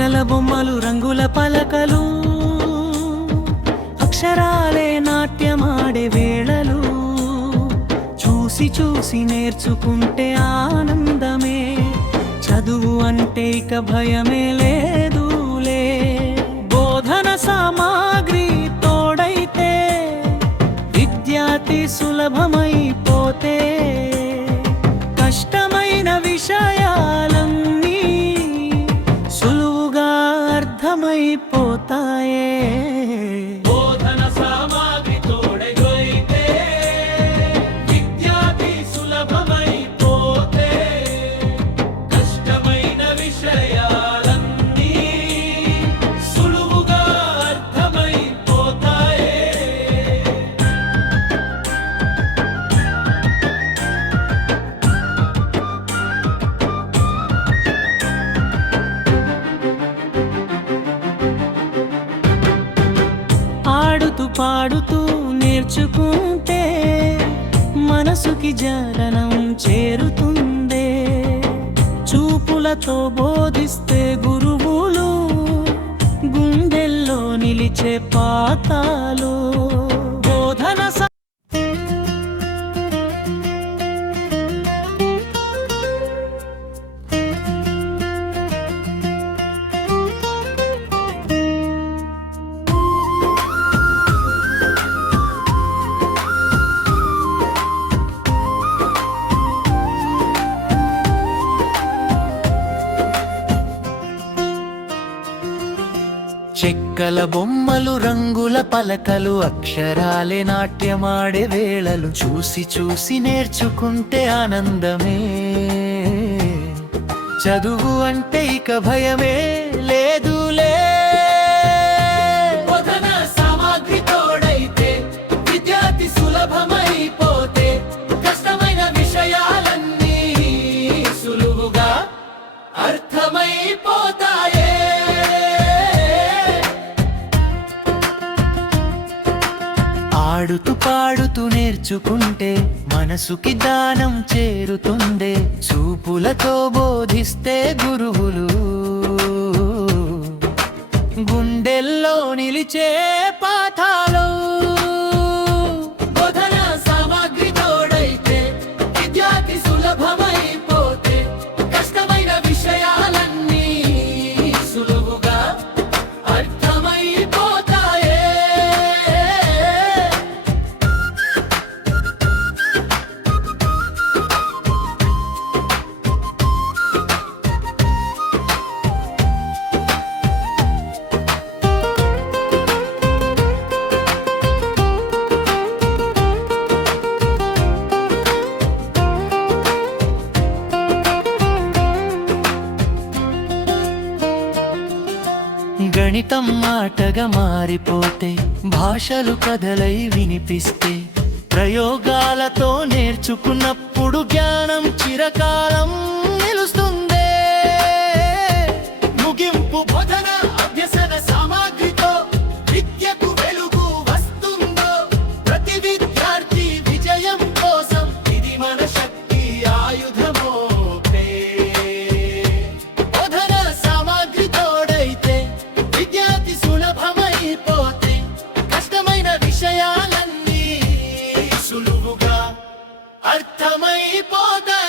చెక్కల బొమ్మలు రంగుల పలకలు అక్షరాలే నాట్యమాడే వేళలు చూసి చూసి నేర్చుకుంటే ఆనందమే చదువు అంటే ఇక భయమే లేదులే బోధన సామాగ్రి తోడైతే విద్యార్థి సులభమైపోతే కష్టమైన విషయాలన్నీ సులువుగా అర్థమైపోతాయే బోధన సామాగ్రి తోడైతే విద్యార్థి సులభమైపోతే కష్టమైన విషయాలన్నీ సులువుగా అర్థమైపోతాయే ఆడుతూ పాడుతూ నేర్చుకుంటే మనసుకి జలనం చేరుతుందే చూపులతో బోధిస్తే గురువులు గుండెల్లో నిలిచే పాఠాలు బోధన చెక్కల బొమ్మలు రంగుల పలకలు అక్షరాలే నాట్యమాడే వేళలు చూసి చూసి నేర్చుకుంటే ఆనందమే చదువు అంటే ఇక భయమే లేదులే బోధన సామాగ్రి తోడైతే విద్యార్థి సులభమైపోతే కష్టమైన విషయాలన్నీ సులువుగా అర్థమైపోతాయే ఆడుతూ పాడుతూ నేర్చుకుంటే మనసుకి దానం చేరుతుందే చూపులతో బోధిస్తే గురువులు గుండెల్లో నిలిచే పాఠాలు బోధన సామాగ్రి తోడైతే విద్యార్థి సులభమైపోతే కష్టమైన విషయాలన్నీ సులువుగా అర్థమైపోతాయే గణితం మాటగా మారిపోతే భాషలు కథలై వినిపిస్తే ప్రయోగాలతో నేర్చుకున్నప్పుడు జ్ఞానం చిరకాలం నిలుస్తుందే ముగింపు బోధన అభ్యసన సామాగ్రితో విద్యకు వెలుగు వస్తుందో ప్రతి విద్యార్థి విజయం కోసం ఇది మన శక్తి ఆయుధమో బోధన సామాగ్రి తోడైతే విద్యార్థి సులభమైపోతే కష్టమైన విషయాలన్నీ సులువుగా అర్థమైపోతాయి